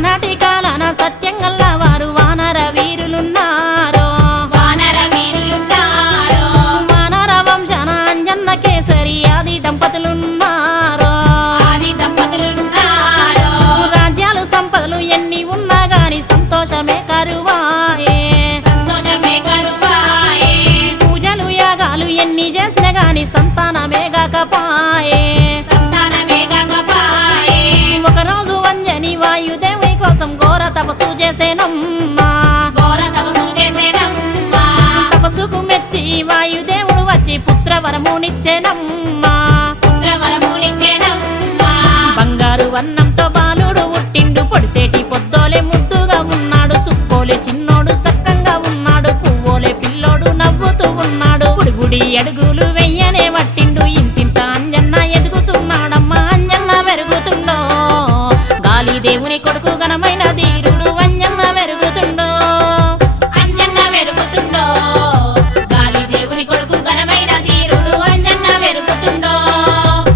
ఆనాటి కాలాన సత్యంగల్ల వారు వానర వీరులున్నారు. వానర వంశన అంజన్న కేసరి ఆది దంపతులున్నారు. రాజ్యాలు సంపదలు ఎన్ని ఉన్నా గాని సంతోషమే కరువాయే. పూజలు యాగాలు ఎన్ని చేసిన గాని సంతానమే గాకపాయే. ఒకరోజు అంజని వాయుదేవుని కోసం ఘోర తపస్సు చేసేనమ్మా. తపస్సుకు మెచ్చి వాయుదేవుడు వచ్చి పుత్రవరమునిచ్చేనమ్మా. బంగారు వర్ణంతో బాలుడు పుట్టిండు. పొడిసేటి పొద్దోలే ముద్దుగా ఉన్నాడు. సుక్కోలే చిన్నోడు సక్కంగా ఉన్నాడు. పువ్వోలే పిల్లోడు నవ్వుతూ ఉన్నాడు. గుడి అడుగులు వెయ్యనే పట్టిండు. ఇంతింత అంజన్న ఎదుగుతున్నాడమ్మా. అంజన్న పెరుగుతుండో గాలి దేవుని కొడుకు ఘనమైనది